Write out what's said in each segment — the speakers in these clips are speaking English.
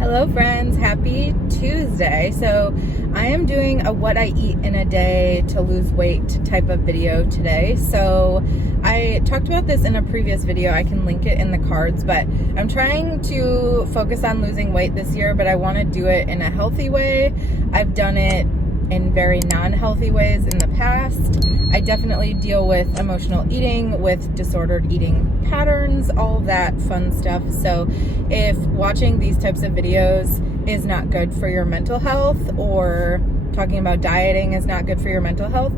Hello friends, happy Tuesday. So I am doing a what I eat in a day to lose weight type of video today. So I talked about this in a previous video. I can link it in the cards, but I'm trying to focus on losing weight this year, but I want to do it in a healthy way. I've done it in very non-healthy ways in the past. I definitely deal with emotional eating, with disordered eating patterns, all of that fun stuff. So if watching these types of videos is not good for your mental health, or talking about dieting is not good for your mental health,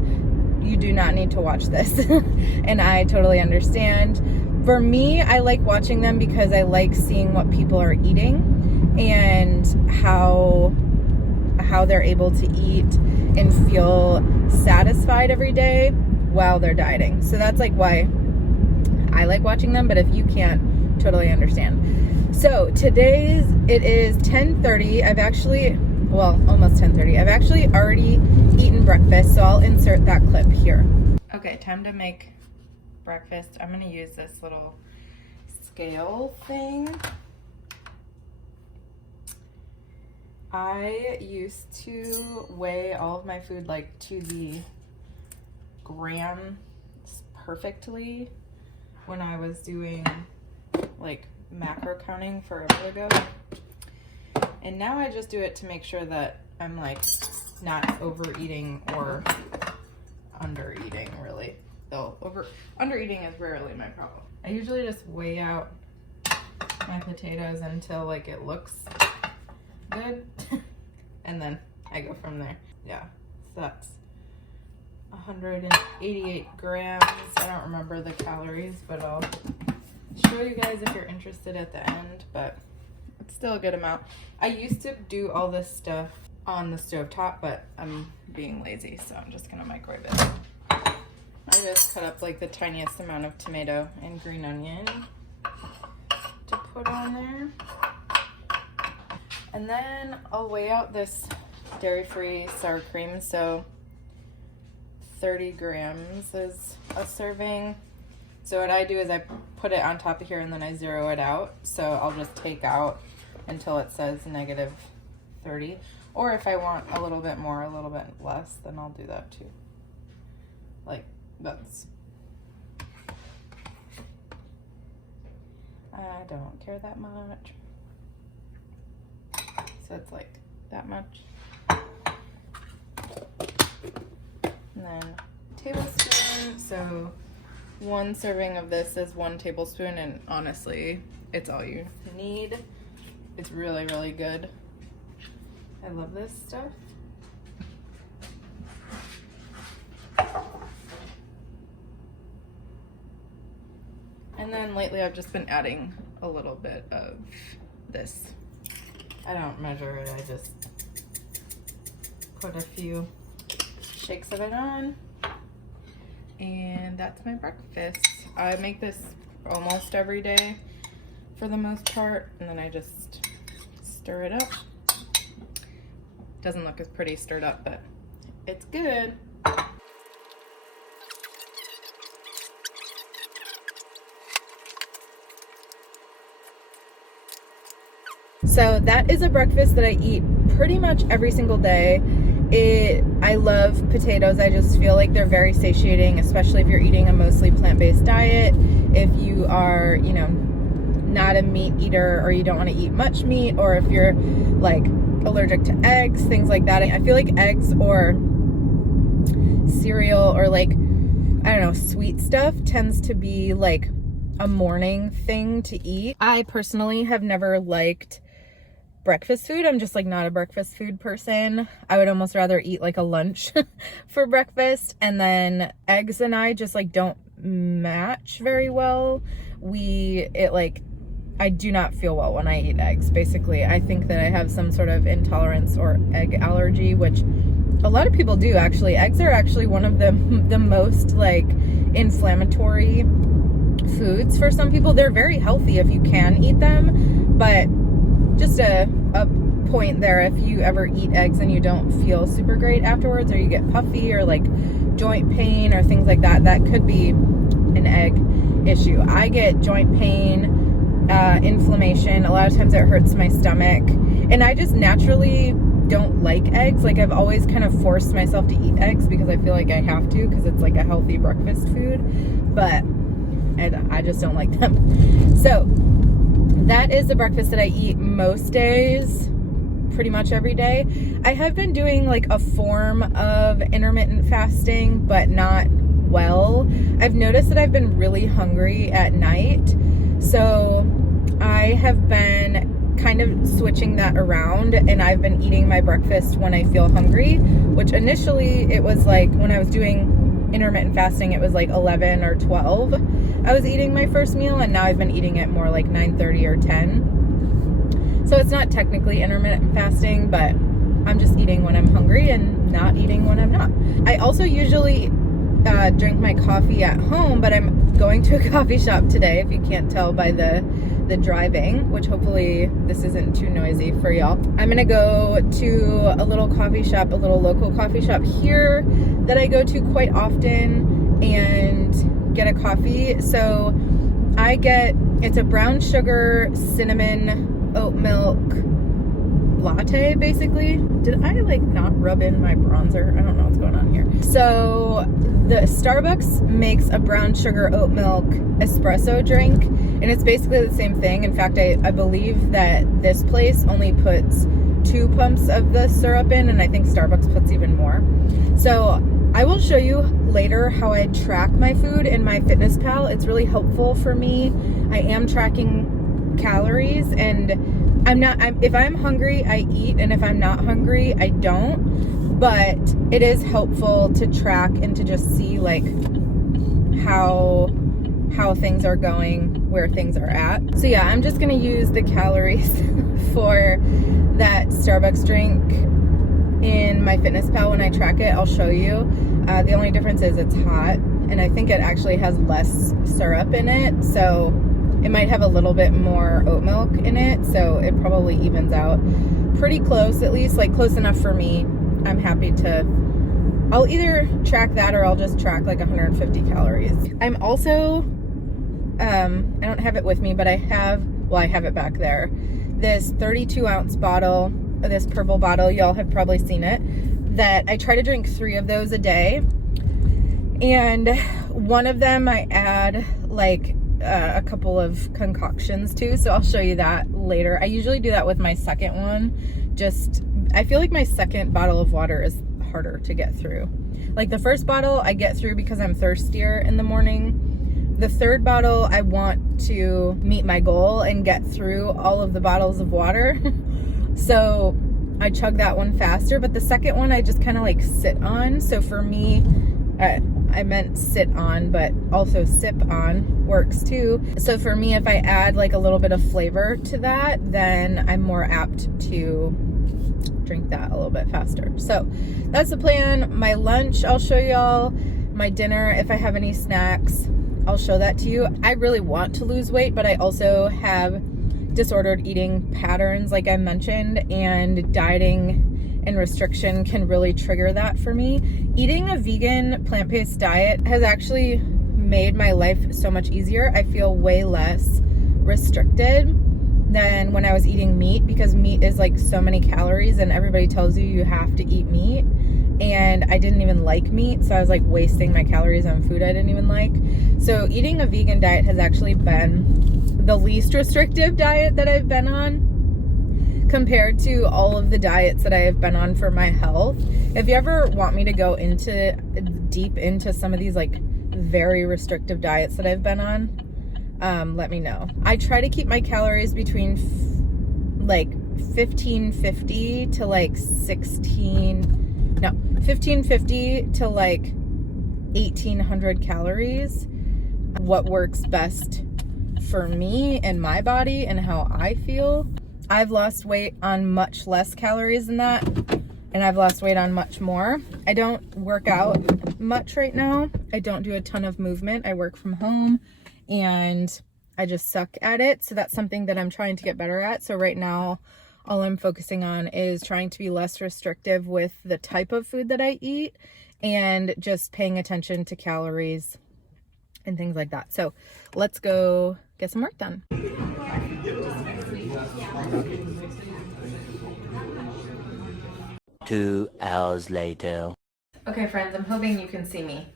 you do not need to watch this. And I totally understand. For me, I like watching them because I like seeing what people are eating and how they're able to eat and feel satisfied every day while they're dieting. So that's like why I like watching them, but if you can't, totally understand. So it is 10:30. Almost 10:30. I've actually already eaten breakfast, so I'll insert that clip here. Okay, time to make breakfast. I'm gonna use this little scale thing. I used to weigh all of my food like to the gram perfectly when I was doing like macro counting forever ago. And now I just do it to make sure that I'm like not overeating or undereating really. Though undereating is rarely my problem. I usually just weigh out my potatoes until like it looks good and then I go from there. Yeah, so that's 188 grams. I don't remember the calories, but I'll show you guys if you're interested at the end, but it's still a good amount. I used to do all this stuff on the stovetop, but I'm being lazy, so I'm just gonna microwave it. I just cut up like the tiniest amount of tomato and green onion to put on there. And then I'll weigh out this dairy-free sour cream. So 30 grams is a serving. So what I do is I put it on top of here and then I zero it out. So I'll just take out until it says -30. Or if I want a little bit more, a little bit less, then I'll do that too. Like that's, I don't care that much. So it's like that much. And then tablespoon. So 1 serving of this is 1 tablespoon, and honestly, it's all you need. It's really, really good. I love this stuff. And then lately I've just been adding a little bit of this. I don't measure it, I just put a few shakes of it on. And that's my breakfast. I make this almost every day for the most part, and then I just stir it up. Doesn't look as pretty stirred up, but it's good. So that is a breakfast that I eat pretty much every single day. I love potatoes. I just feel like they're very satiating, especially if you're eating a mostly plant-based diet. If you are, not a meat eater, or you don't want to eat much meat, or if you're like allergic to eggs, things like that. I feel like eggs or cereal or like, I don't know, sweet stuff tends to be like a morning thing to eat. I personally have never liked breakfast food. I'm just like not a breakfast food person. I would almost rather eat like a lunch for breakfast. And then eggs and I just like don't match very well. I do not feel well when I eat eggs. Basically, I think that I have some sort of intolerance or egg allergy, which a lot of people do actually. Eggs are actually one of the most like inflammatory foods for some people. They're very healthy if you can eat them, but just a point there, if you ever eat eggs and you don't feel super great afterwards, or you get puffy or like joint pain or things like that, that could be an egg issue. I get joint pain, inflammation. A lot of times it hurts my stomach, And I just naturally don't like eggs. Like, I've always kind of forced myself to eat eggs because I feel like I have to, because it's like a healthy breakfast food, but I just don't like them. So that is the breakfast that I eat most days, pretty much every day. I have been doing like a form of intermittent fasting, but not well. I've noticed that I've been really hungry at night, so I have been kind of switching that around, and I've been eating my breakfast when I feel hungry, which initially it was like, when I was doing intermittent fasting, it was like 11 or 12 I was eating my first meal, and now I've been eating it more like 9:30 or 10. So it's not technically intermittent fasting, but I'm just eating when I'm hungry and not eating when I'm not. I also usually drink my coffee at home, but I'm going to a coffee shop today, if you can't tell by the driving, which hopefully this isn't too noisy for y'all. I'm gonna go to a little coffee shop, a little local coffee shop here that I go to quite often, and get a coffee. So I get, it's a brown sugar cinnamon oat milk latte, basically. Did I like not rub in my bronzer? I don't know what's going on here. So the Starbucks makes a brown sugar oat milk espresso drink, and it's basically the same thing. In fact, I believe that this place only puts 2 pumps of the syrup in, and I think Starbucks puts even more. So I will show you later how I track my food in my MyFitnessPal. It's really helpful for me. I am tracking calories, and if I'm hungry, I eat, and if I'm not hungry, I don't. But it is helpful to track and to just see like how things are going, where things are at. So yeah, I'm just gonna use the calories for that Starbucks drink in my MyFitnessPal. When I track it, I'll show you. The only difference is it's hot, and I think it actually has less syrup in it, so it might have a little bit more oat milk in it, so it probably evens out pretty close, at least like close enough for me. I'm happy to, I'll either track that or I'll just track like 150 calories. I'm also, I don't have it with me, but I have it back there, this 32 ounce bottle, this purple bottle, y'all have probably seen it, that I try to drink 3 of those a day. And one of them I add like a couple of concoctions too, so I'll show you that later. I usually do that with my second one. I feel like my second bottle of water is harder to get through. Like the first bottle I get through because I'm thirstier in the morning. The third bottle, I want to meet my goal and get through all of the bottles of water. So I chug that one faster, but the second one I just kind of like sit on. So for me, I meant sit on, but also sip on works too. So for me, if I add like a little bit of flavor to that, then I'm more apt to drink that a little bit faster. So that's the plan. My lunch, I'll show y'all. My dinner, if I have any snacks, I'll show that to you. I really want to lose weight, but I also have disordered eating patterns, like I mentioned, and dieting and restriction can really trigger that for me. Eating a vegan plant-based diet has actually made my life so much easier. I feel way less restricted than when I was eating meat, because meat is like so many calories and everybody tells you have to eat meat, and I didn't even like meat, so I was like wasting my calories on food I didn't even like. So eating a vegan diet has actually been the least restrictive diet that I've been on compared to all of the diets that I have been on for my health. If you ever want me to go deep into some of these like very restrictive diets that I've been on, let me know. I try to keep my calories between like 1550 to like 1550 to like 1800 calories. What works best for me and my body and how I feel. I've lost weight on much less calories than that, and I've lost weight on much more. I don't work out much right now. I don't do a ton of movement. I work from home and I just suck at it. So that's something that I'm trying to get better at. So right now, all I'm focusing on is trying to be less restrictive with the type of food that I eat and just paying attention to calories and things like that. So let's go get some work done. 2 hours later. Okay, friends, I'm hoping you can see me.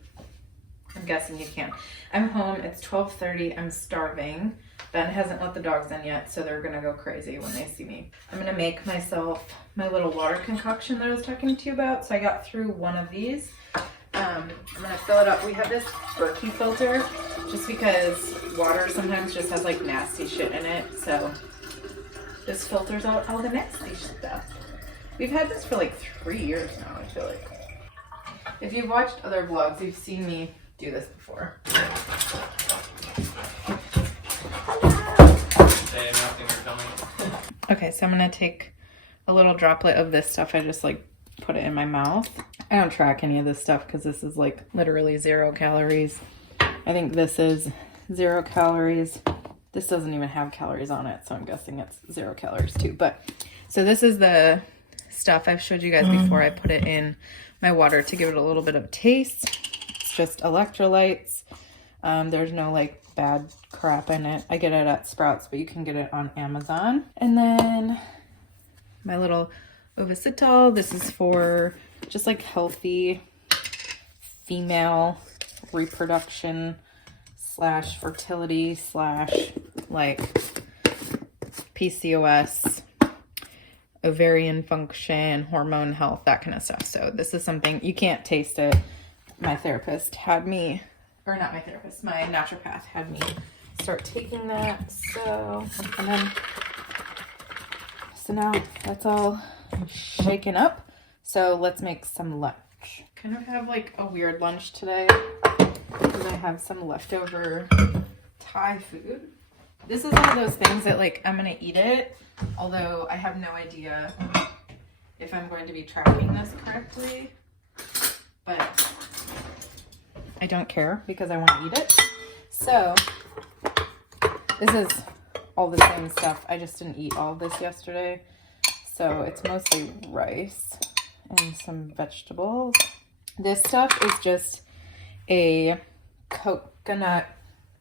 I'm guessing you can. I'm home. It's 12:30. I'm starving. Ben hasn't let the dogs in yet, so they're gonna go crazy when they see me. I'm gonna make myself my little water concoction that I was talking to you about. So I got through one of these. I'm gonna fill it up. We have this Berkey filter just because water sometimes just has like nasty shit in it. So this filters out all the nasty stuff. We've had this for like 3 years now, I feel like. If you've watched other vlogs, you've seen me do this before. Okay, so I'm gonna take a little droplet of this stuff. I just like put it in my mouth. I don't track any of this stuff because this is like literally 0 calories. I think this is 0 calories. This doesn't even have calories on it, so I'm guessing it's 0 calories too. But so this is the stuff I've showed you guys before. I put it in my water to give it a little bit of taste. It's just electrolytes. There's no like bad crap in it. I get it at Sprouts, but you can get it on Amazon. And then my little Ovacitol. This is for just like healthy female reproduction / fertility / like PCOS, ovarian function, hormone health, that kind of stuff. So this is something, you can't taste it. My therapist had me, or not my therapist, my naturopath had me start taking that. So now that's all shaken up. So let's make some lunch. Kind of have like a weird lunch today because I have some leftover Thai food. This is one of those things that like I'm gonna eat it, although I have no idea if I'm going to be tracking this correctly, but I don't care because I want to eat it. So this is all the same stuff. I just didn't eat all of this yesterday. So it's mostly rice and some vegetables. This stuff is just a coconut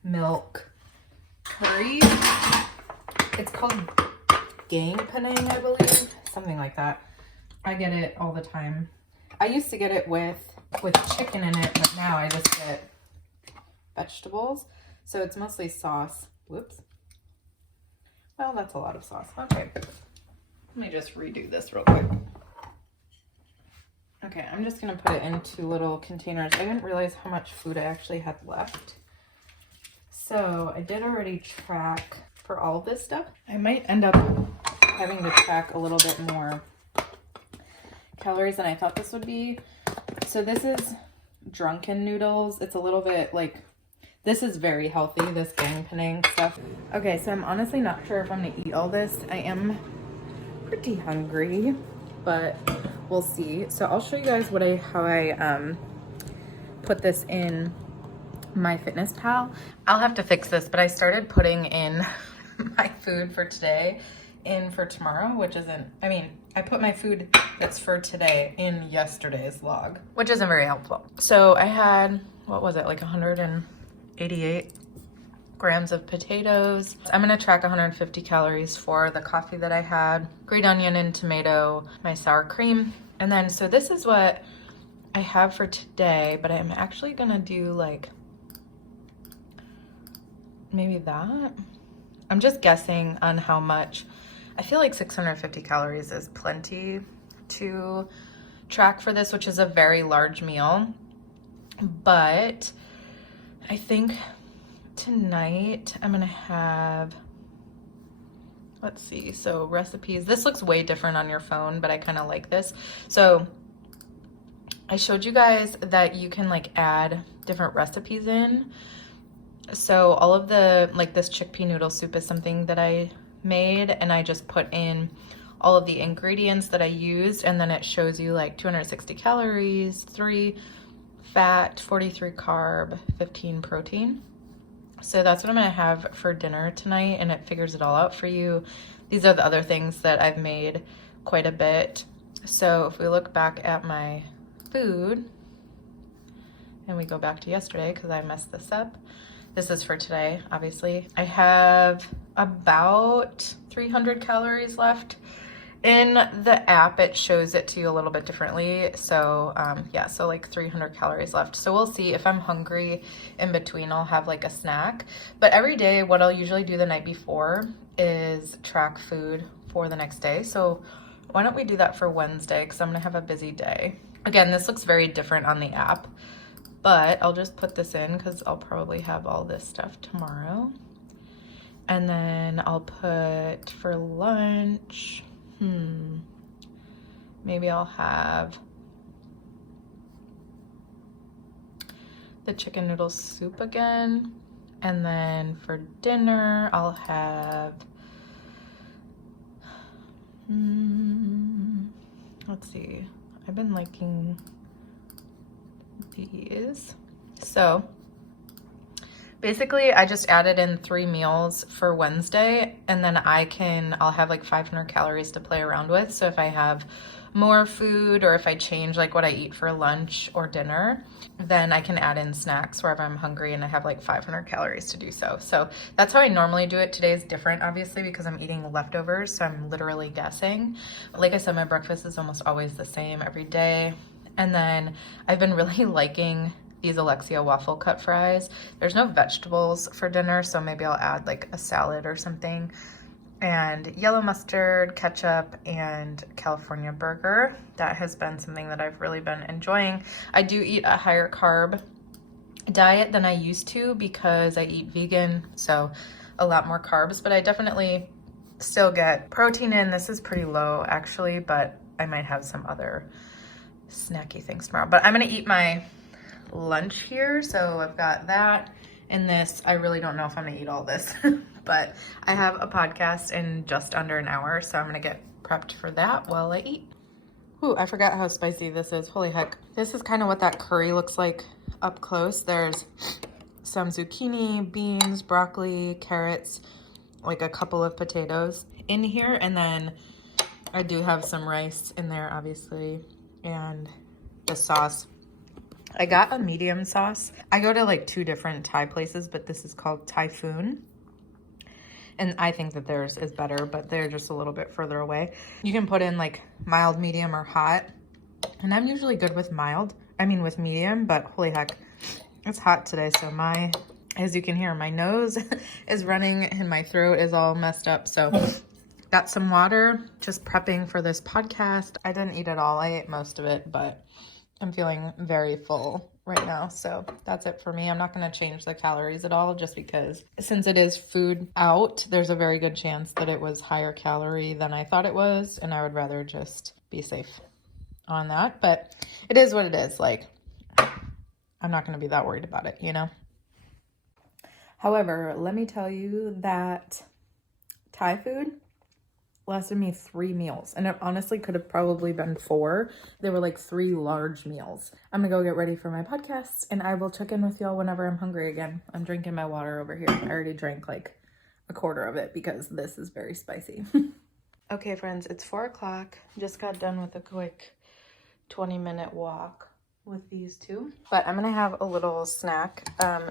milk curry. It's called Gang Penang, I believe. Something like that. I get it all the time. I used to get it with chicken in it, but now I just get vegetables. So it's mostly sauce. Whoops. Well, that's a lot of sauce. Okay. Let me just redo this real quick. Okay, I'm just going to put it into little containers. I didn't realize how much food I actually had left. So I did already track for all of this stuff. I might end up having to track a little bit more calories than I thought this would be. So this is drunken noodles. It's a little bit like, this is very healthy, this Gang Penang stuff. Okay, so I'm honestly not sure if I'm gonna eat all this. I am pretty hungry, but we'll see. So I'll show you guys how I put this in MyFitnessPal. I'll have to fix this, but I started putting in my food for today in for tomorrow, which isn't, I mean, I put my food that's for today in yesterday's vlog, which isn't very helpful. So I had, what was it, like 188 grams of potatoes. I'm gonna track 150 calories for the coffee that I had, green onion and tomato, my sour cream. And then, so this is what I have for today, but I'm actually gonna do like, maybe that. I'm just guessing on how much. I feel like 650 calories is plenty to track for this, which is a very large meal. But I think tonight I'm gonna have, let's see, so recipes. This looks way different on your phone, but I kind of like this. So I showed you guys that you can like add different recipes in. So all of the, like this chickpea noodle soup is something that I made, and I just put in all of the ingredients that I used, and then it shows you like 260 calories, 3 fat, 43 carb, 15 protein. So that's what I'm gonna have for dinner tonight, and it figures it all out for you. These are the other things that I've made quite a bit. So if we look back at my food and we go back to yesterday, because I messed this up, this is for today, obviously. I have about 300 calories left, In the app, it shows it to you a little bit differently. So yeah, so like 300 calories left. So we'll see. If I'm hungry in between, I'll have like a snack. But every day, what I'll usually do the night before is track food for the next day. So why don't we do that for Wednesday? Because I'm gonna have a busy day. Again, this looks very different on the app, but I'll just put this in because I'll probably have all this stuff tomorrow. And then I'll put for lunch, maybe I'll have the chicken noodle soup again. And then for dinner, I'll have, let's see, I've been liking these. So basically, I just added in 3 meals for Wednesday, and then I'll have like 500 calories to play around with. So if I have more food, or if I change like what I eat for lunch or dinner, then I can add in snacks wherever I'm hungry, and I have like 500 calories to do so. So that's how I normally do it. Today is different, obviously, because I'm eating leftovers, so I'm literally guessing. Like I said, my breakfast is almost always the same every day. And then I've been really liking these Alexia waffle cut fries. There's no vegetables for dinner, so maybe I'll add like a salad or something. And yellow mustard, ketchup, and California burger. That has been something that I've really been enjoying. I do eat a higher carb diet than I used to because I eat vegan, so a lot more carbs, but I definitely still get protein in. This is pretty low actually, but I might have some other snacky things tomorrow. But I'm gonna eat my lunch here, so I've got that and this. I really don't know if I'm gonna eat all this, but I have a podcast in just under an hour, so I'm gonna get prepped for that while I eat. Ooh, I forgot how spicy this is. Holy heck. This is kind of what that curry looks like up close. There's some zucchini, beans, broccoli, carrots, like a couple of potatoes in here, and then I do have some rice in there, obviously, and the sauce. I got a medium sauce. I go to like 2 different Thai places, but this is called Typhoon. And I think that theirs is better, but they're just a little bit further away. You can put in like mild, medium, or hot. And I'm usually good with with medium, but holy heck, it's hot today. So as you can hear, my nose is running and my throat is all messed up. So got some water, just prepping for this podcast. I didn't eat it all. I ate most of it, but I'm feeling very full right now. So that's it for me. I'm not going to change the calories at all, just because since it is food out, there's a very good chance that it was higher calorie than I thought it was. And I would rather just be safe on that. But it is what it is. Like, I'm not going to be that worried about it, you know? However, let me tell you that Thai food lasted me 3 meals, and it honestly could have probably been 4. They were like 3 large meals. I'm gonna go get ready for my podcast, and I will check in with y'all whenever I'm hungry again. I'm drinking my water over here. I already drank like a quarter of it because this is very spicy. Okay, friends, it's 4 o'clock. Just got done with a quick 20-minute walk with these 2. But I'm gonna have a little snack.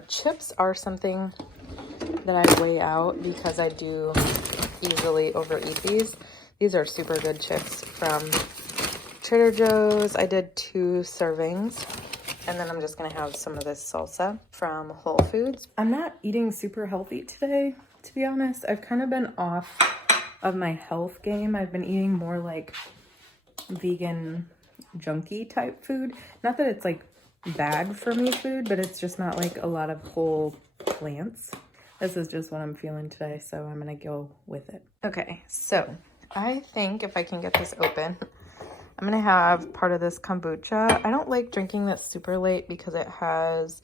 Chips are something that I weigh out because I do easily overeat these. These are super good chips from Trader Joe's. I did 2 servings, and then I'm just gonna have some of this salsa from Whole Foods. I'm not eating super healthy today, to be honest. I've kind of been off of my health game. I've been eating more like vegan junky type food. Not that it's like bad for me food, but it's just not like a lot of whole plants. This is just what I'm feeling today, so I'm gonna go with it. Okay, so I think if I can get this open, I'm gonna have part of this kombucha. I don't like drinking this super late because it has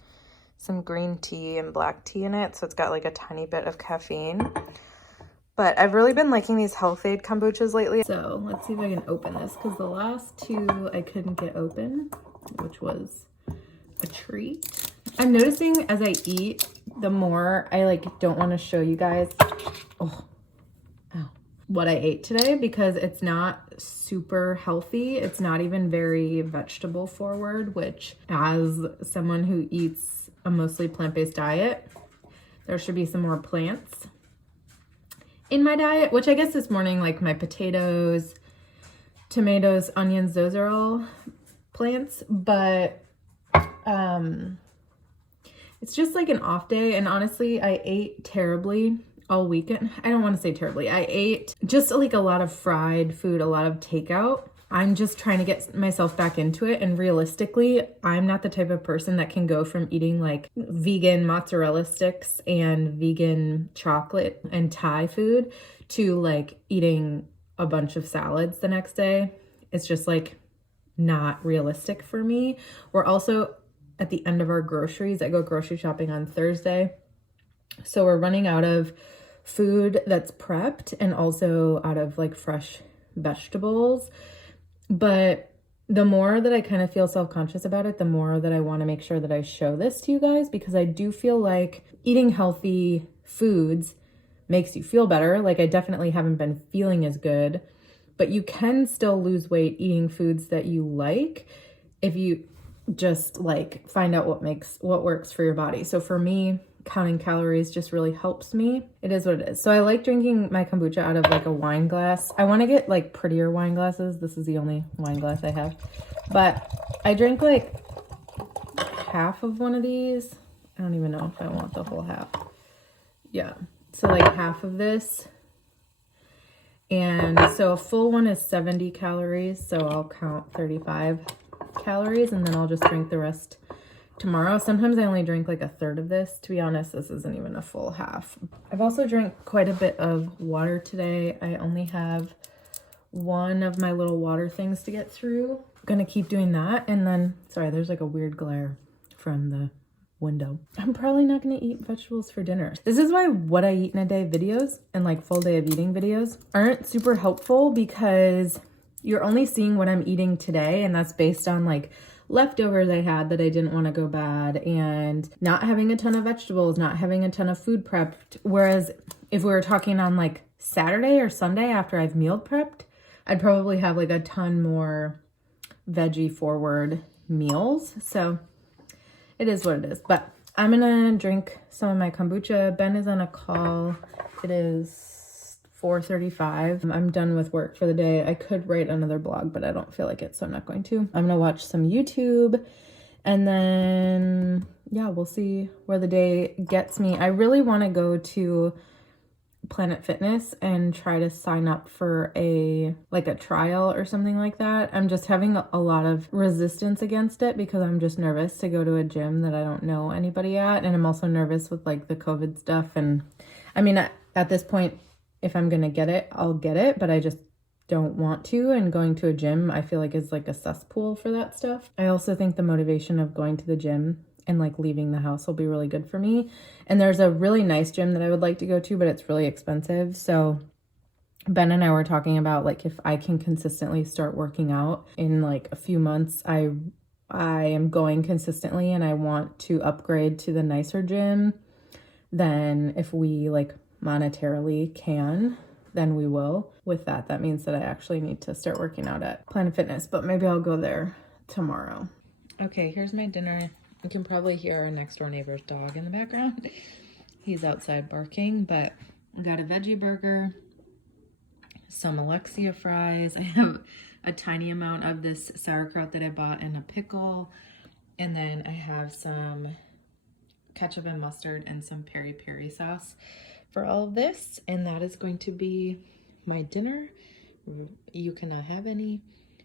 some green tea and black tea in it, so it's got like a tiny bit of caffeine. But I've really been liking these Health-Ade kombuchas lately. So let's see if I can open this, because the last 2 I couldn't get open, which was a treat. I'm noticing as I eat, the more I like don't want to show you guys what I ate today, because it's not super healthy. It's not even very vegetable forward, which as someone who eats a mostly plant-based diet, there should be some more plants in my diet, which I guess this morning, like my potatoes tomatoes, onions, those are all plants, but it's just like an off day. And honestly, I ate terribly all weekend. I don't want to say terribly. I ate just like a lot of fried food, a lot of takeout. I'm just trying to get myself back into it. And realistically, I'm not the type of person that can go from eating like vegan mozzarella sticks and vegan chocolate and Thai food to like eating a bunch of salads the next day. It's just like not realistic for me. We're also at the end of our groceries. I go grocery shopping on Thursday. So we're running out of food that's prepped and also out of like fresh vegetables. But the more that I kind of feel self-conscious about it, the more that I want to make sure that I show this to you guys, because I do feel like eating healthy foods makes you feel better. Like I definitely haven't been feeling as good, but you can still lose weight eating foods that you like if you just like find out what works for your body. So for me, counting calories just really helps me. It is what it is. So I like drinking my kombucha out of like a wine glass. I want to get like prettier wine glasses. This is the only wine glass I have. But I drank like half of one of these. I don't even know if I want the whole half. Yeah. So like half of this. And so a full one is 70 calories. So I'll count 35 calories and then I'll just drink the rest tomorrow. Sometimes I only drink like a third of this. To be honest, this isn't even a full half. I've also drank quite a bit of water today. I only have one of my little water things to get through. I'm gonna keep doing that. And then, sorry, there's like a weird glare from the window. I'm probably not gonna eat vegetables for dinner. This is why what I eat in a day videos and like full day of eating videos aren't super helpful, because you're only seeing what I'm eating today, and that's based on like leftovers I had that I didn't want to go bad, and not having a ton of vegetables, not having a ton of food prepped. Whereas if we were talking on like Saturday or Sunday after I've meal prepped, I'd probably have like a ton more veggie forward meals. So it is what it is. But I'm gonna drink some of my kombucha. Ben is on a call. It is 4:35. I'm done with work for the day. I could write another blog, but I don't feel like it, so I'm not going to. I'm gonna watch some YouTube, and then yeah, we'll see where the day gets me. I really want to go to Planet Fitness and try to sign up for a trial or something like that. I'm just having a lot of resistance against it because I'm just nervous to go to a gym that I don't know anybody at, and I'm also nervous with like the COVID stuff. And I mean, at this point, if I'm gonna get it, I'll get it, but I just don't want to. And going to a gym, I feel like is like a cesspool for that stuff. I also think the motivation of going to the gym and like leaving the house will be really good for me. And there's a really nice gym that I would like to go to, but it's really expensive. So Ben and I were talking about like if I can consistently start working out in like a few months, I am going consistently and I want to upgrade to the nicer gym. Then if we like monetarily can, then we will. With that, that means that I actually need to start working out at Planet Fitness, but maybe I'll go there tomorrow. Okay, here's my dinner. You can probably hear our next door neighbor's dog in the background. He's outside barking, but I got a veggie burger, some Alexia fries. I have a tiny amount of this sauerkraut that I bought in a pickle, and then I have some ketchup and mustard and some peri-peri sauce for all of this, and that is going to be my dinner. You cannot have any,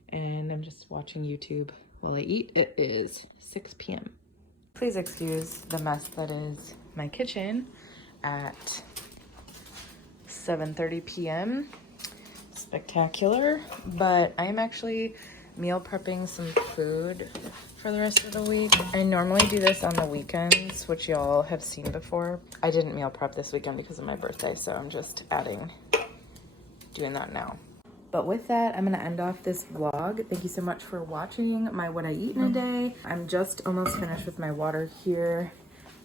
and I'm just watching YouTube while I eat. It is 6 p.m. Please excuse the mess that is my kitchen at 7:30 p.m. Spectacular, but I am actually meal prepping some food for the rest of the week. I normally do this on the weekends, which y'all have seen before. I didn't meal prep this weekend because of my birthday, so I'm just doing that now. But with that, I'm gonna end off this vlog. Thank you so much for watching my what I eat in a day. I'm just almost finished with my water here,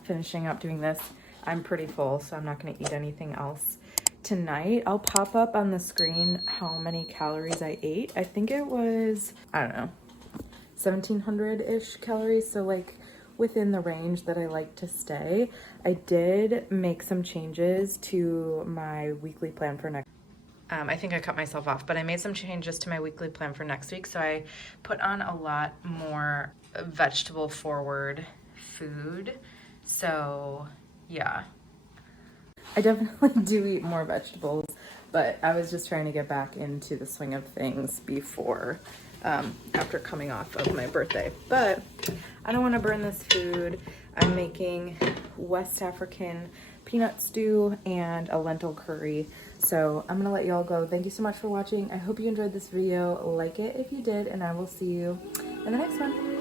finishing up doing this. I'm pretty full, so I'm not gonna eat anything else tonight. I'll pop up on the screen how many calories I ate. I think it was, I don't know, 1,700-ish calories, so like within the range that I like to stay. I did make some changes to my weekly plan for next. I think I cut myself off, but I made some changes to my weekly plan for next week. So I put on a lot more vegetable forward food. So yeah, I definitely do eat more vegetables, but I was just trying to get back into the swing of things before, after coming off of my birthday. But I don't want to burn this food. I'm making West African peanut stew and a lentil curry. So I'm gonna let y'all go. Thank you so much for watching. I hope you enjoyed this video. Like it if you did, and I will see you in the next one.